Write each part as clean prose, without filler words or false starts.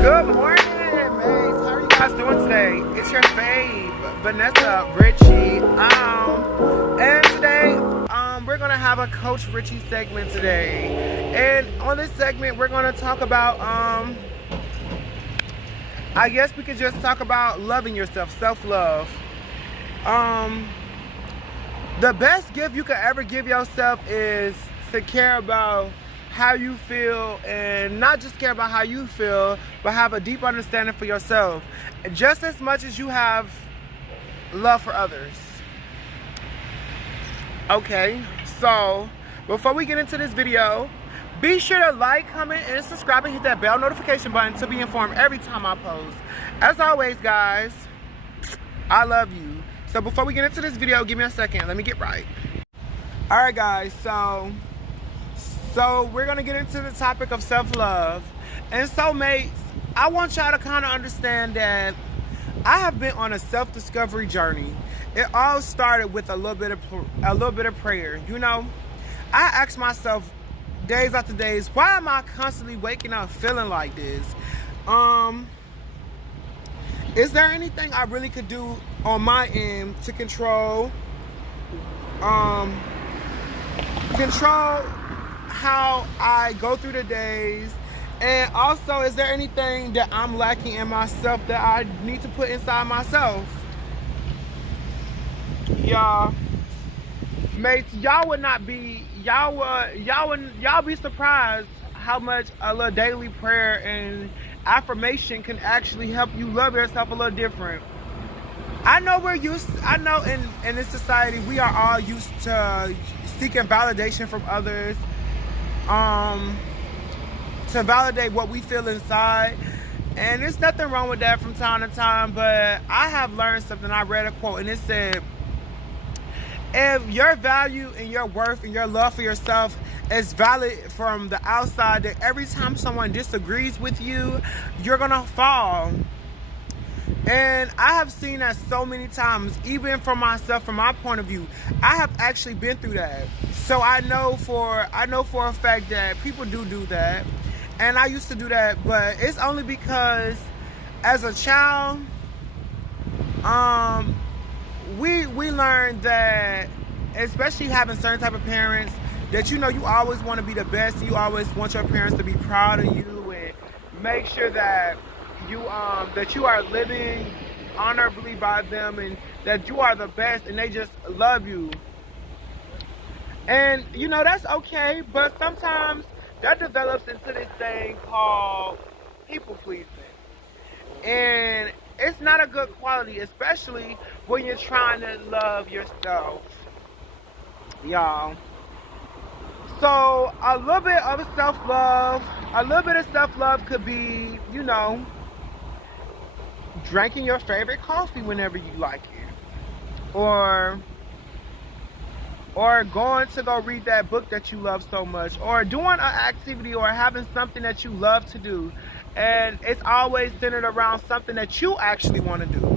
Good morning, mates. How are you guys doing today? It's your fave, Vanessa Richie. And today, we're gonna have a Coach Richie segment today. And on this segment, we're gonna talk about, I guess we could just talk about loving yourself, self-love. The best gift you could ever give yourself is to care about how you feel, and not just care about how you feel, but have a deep understanding for yourself, just as much as you have love for others. Okay, so before we get into this video, be sure to like, comment, and subscribe, and hit that bell notification button to be informed every time I post. As always, guys, I love you. So before we get into this video, give me a second, let me get right. All right, guys, so we're gonna get into the topic of self-love. And so, mates, I want y'all to kind of understand that I have been on a self-discovery journey. It all started with a little bit of prayer. You know, I ask myself days after days, why am I constantly waking up feeling like this? Is there anything I really could do on my end to control how I go through the days? And also, is there anything that I'm lacking in myself that I need to put inside myself? Y'all, mates, y'all be surprised how much a little daily prayer and affirmation can actually help you love yourself a little different. I know in this society we are all used to seeking validation from others, to validate what we feel inside, and there's nothing wrong with that from time to time. But I have learned something. I read a quote and it said, if your value and your worth and your love for yourself is valid from the outside, that every time someone disagrees with you, you're gonna fall. And I have seen that so many times, even for myself, from my point of view. I have actually been through that. So I know for a fact that people do that. And I used to do that, but it's only because as a child, we learned that, especially having certain type of parents, that you always want to be the best, and you always want your parents to be proud of you and make sure that you are living honorably by them, and that you are the best, and they just love you. And that's okay, but sometimes that develops into this thing called people pleasing, and it's not a good quality, especially when you're trying to love yourself, y'all. So a little bit of self-love could be, drinking your favorite coffee whenever you like it, or going to go read that book that you love so much, or doing an activity or having something that you love to do, and it's always centered around something that you actually want to do.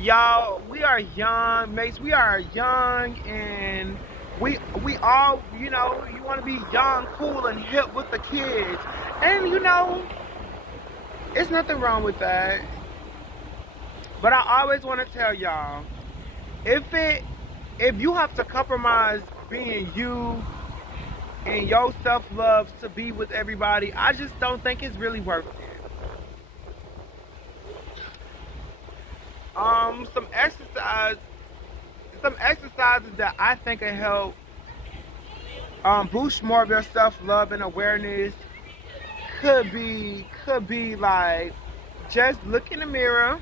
Y'all, we are young, mates. We are young, and we all, you want to be young, cool, and hip with the kids, and it's nothing wrong with that. But I always want to tell y'all, if you have to compromise being you and your self-love to be with everybody, I just don't think it's really worth it. Some exercises that I think can help boost more of your self-love and awareness could be like, just look in the mirror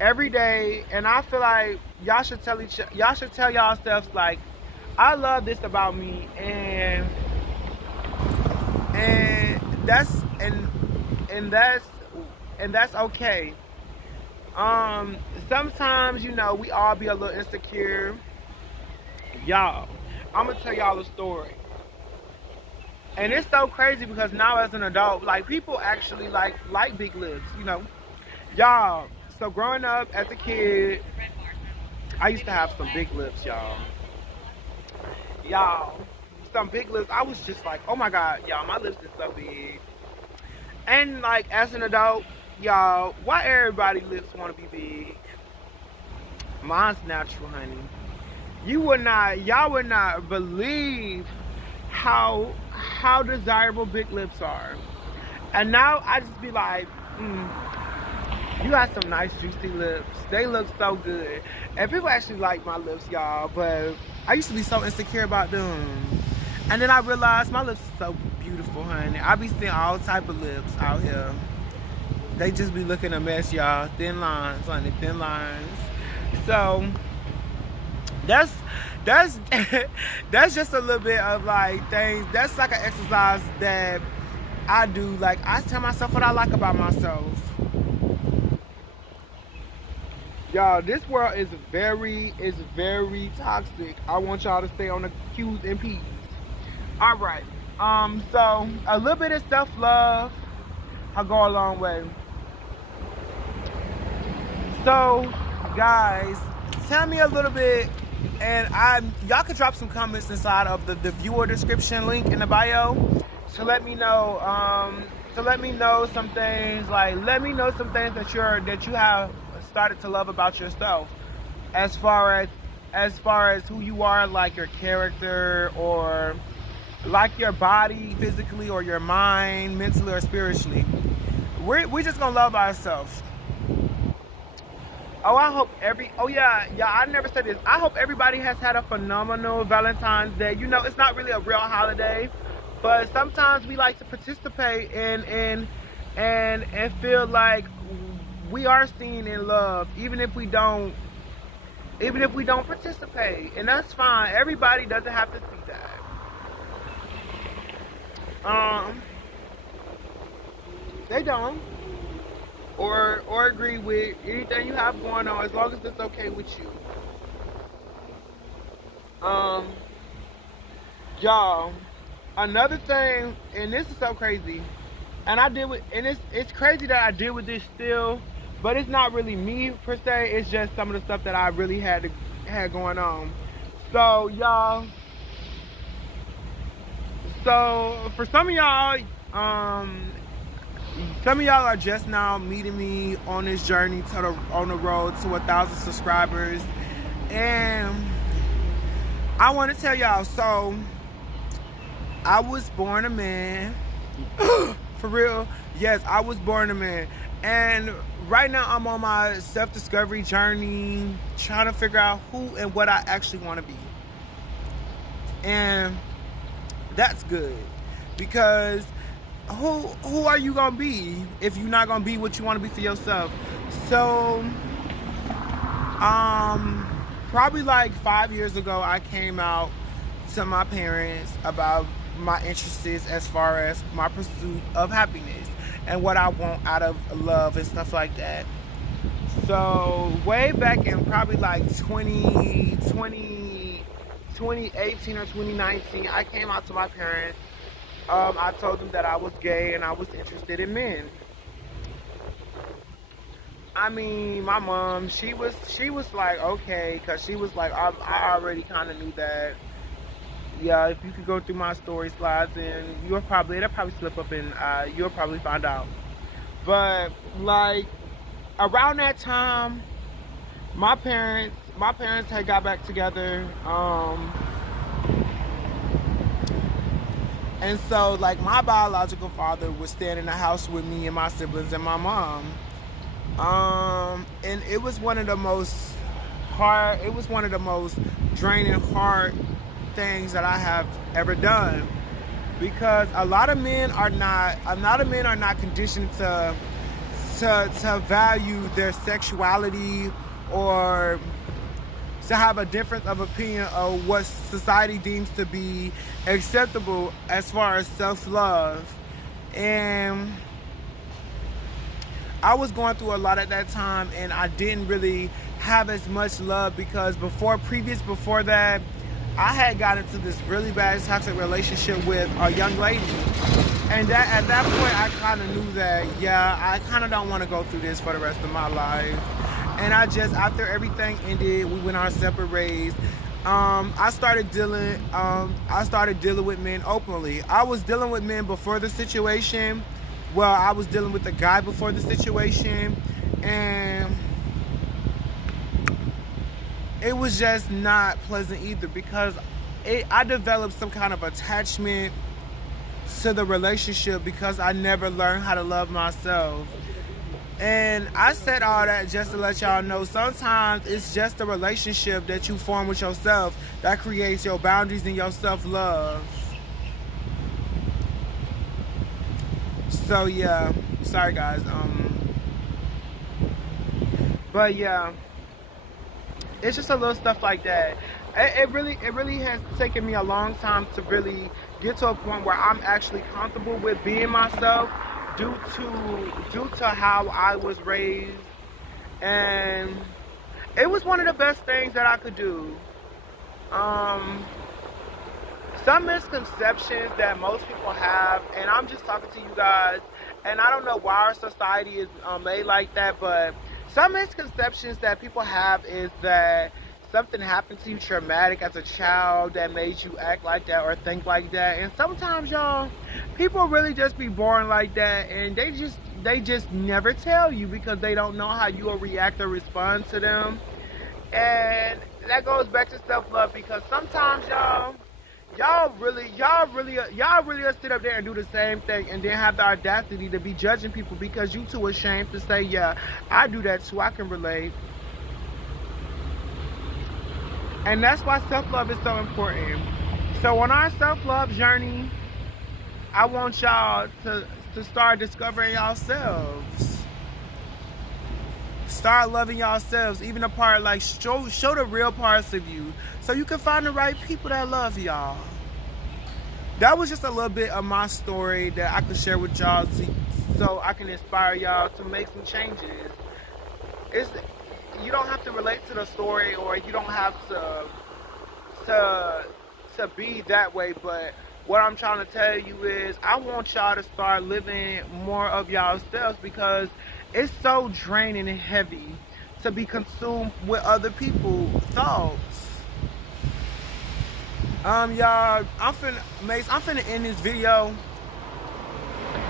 every day, and I feel like y'all should tell yourselves, like, I love this about me, and that's okay. Sometimes we all be a little insecure. Y'all, I'm gonna tell y'all a story, and it's so crazy because now as an adult, like, people actually like big lips, y'all. So growing up as a kid, I used to have some big lips, y'all. Some big lips. I was just like, oh my God, y'all, my lips is so big. And like as an adult, y'all, why everybody lips want to be big? Mine's natural, honey. Y'all would not believe how desirable big lips are. And now I just be like, you got some nice juicy lips. They look so good. And people actually like my lips, y'all, but I used to be so insecure about them. And then I realized my lips are so beautiful, honey. I be seeing all type of lips out here. They just be looking a mess, y'all. Thin lines, honey, thin lines. So that's that's just a little bit of like things. That's like an exercise that I do. Like I tell myself what I like about myself. Y'all, this world is very toxic. I want y'all to stay on the Q's and P's. All right. So a little bit of self-love, I'll go a long way. So, guys, tell me a little bit, and y'all can drop some comments inside of the viewer description link in the bio to let me know. Some things. Like, let me know some things that you have started to love about yourself, as far as who you are, like your character, or like your body physically, or your mind mentally or spiritually. We're just gonna love ourselves. I never said this. I hope everybody has had a phenomenal Valentine's Day. You know, it's not really a real holiday, but sometimes we like to participate and feel like we are seen in love, even if we don't participate, and that's fine. Everybody doesn't have to see that. They don't, or agree with anything you have going on, as long as it's okay with you. Y'all, another thing, and this is so crazy, and it's crazy that I deal with this still, but it's not really me per se. It's just some of the stuff that I really had going on. So y'all, for some of y'all are just now meeting me on this journey on the road to 1,000 subscribers, and I want to tell y'all. So I was born a man. For real. Yes, I was born a man. And right now I'm on my self-discovery journey, trying to figure out who and what I actually want to be. And that's good, because who are you gonna be if you're not gonna be what you want to be for yourself? So probably like 5 years ago, I came out to my parents about my interests as far as my pursuit of happiness and what I want out of love and stuff like that. So way back in probably like 2018 or 2019, I came out to my parents. I told them that I was gay and I was interested in men. I mean, my mom, she was like, okay, because she was like, I already kind of knew that. Yeah, if you could go through my story slides, and it'll probably slip up, and you'll probably find out. But like around that time, my parents had got back together, and so like my biological father was staying in the house with me and my siblings and my mom, and it was one of the most draining, hard things that I have ever done, because a lot of men are not conditioned to value their sexuality, or to have a difference of opinion of what society deems to be acceptable as far as self-love. And I was going through a lot at that time, and I didn't really have as much love, because before that, I had gotten into this really bad toxic relationship with a young lady. And at that point, I kind of knew that, yeah, I kind of don't want to go through this for the rest of my life. And after everything ended, we went our separate ways. I started dealing with men openly. I was dealing with men before the situation, well, I was dealing with a guy before the situation, and it was just not pleasant either, because I developed some kind of attachment to the relationship because I never learned how to love myself. And I said all that just to let y'all know, sometimes it's just a relationship that you form with yourself that creates your boundaries and your self-love. So yeah, sorry guys. But yeah, it's just a little stuff like that. It really has taken me a long time to really get to a point where I'm actually comfortable with being myself, due to how I was raised. And it was one of the best things that I could do. Some misconceptions that most people have, and I'm just talking to you guys, and I don't know why our society is made like that, but some misconceptions that people have is that something happened to you traumatic as a child that made you act like that or think like that. And sometimes, y'all, people really just be born like that, and they just never tell you because they don't know how you will react or respond to them. And that goes back to self-love, because sometimes, y'all really sit up there and do the same thing and then have the audacity to be judging people because you too ashamed to say, yeah, I do that too, I can relate. And that's why self-love is so important. So on our self-love journey, I want y'all to start discovering yourselves. Start loving yourselves, even a part, like show the real parts of you, so you can find the right people that love y'all. That was just a little bit of my story that I could share with y'all, so I can inspire y'all to make some changes. You don't have to relate to the story, or you don't have to be that way, but what I'm trying to tell you is I want y'all to start living more of y'allselves, because it's so draining and heavy to be consumed with other people's thoughts. Y'all, I'm finna end this video,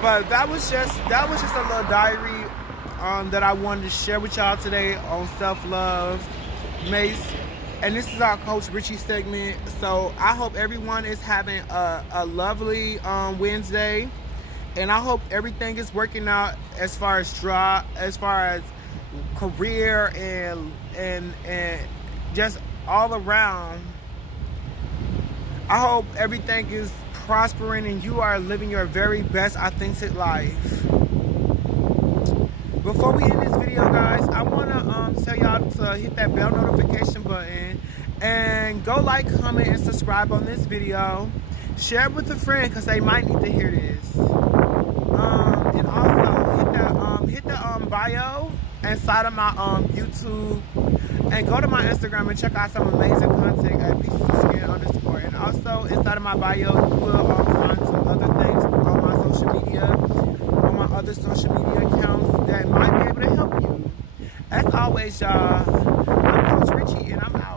but that was just a little diary that I wanted to share with y'all today on self-love. Mace, and this is our Coach Richie segment. So I hope everyone is having a lovely Wednesday, and I hope everything is working out as far as career and just all around. I hope everything is prospering and you are living your very best authentic life. Before we end this video, guys, I want to tell y'all to hit that bell notification button and go like, comment, and subscribe on this video. Share it with a friend because they might need to hear this. And also hit the bio inside of my YouTube, and go to my Instagram and check out some amazing content at piecesofskin_. And also inside of my bio, you will find some other things on my other social media accounts that might be able to help you. As always, y'all, I'm Coach Richie, and I'm out.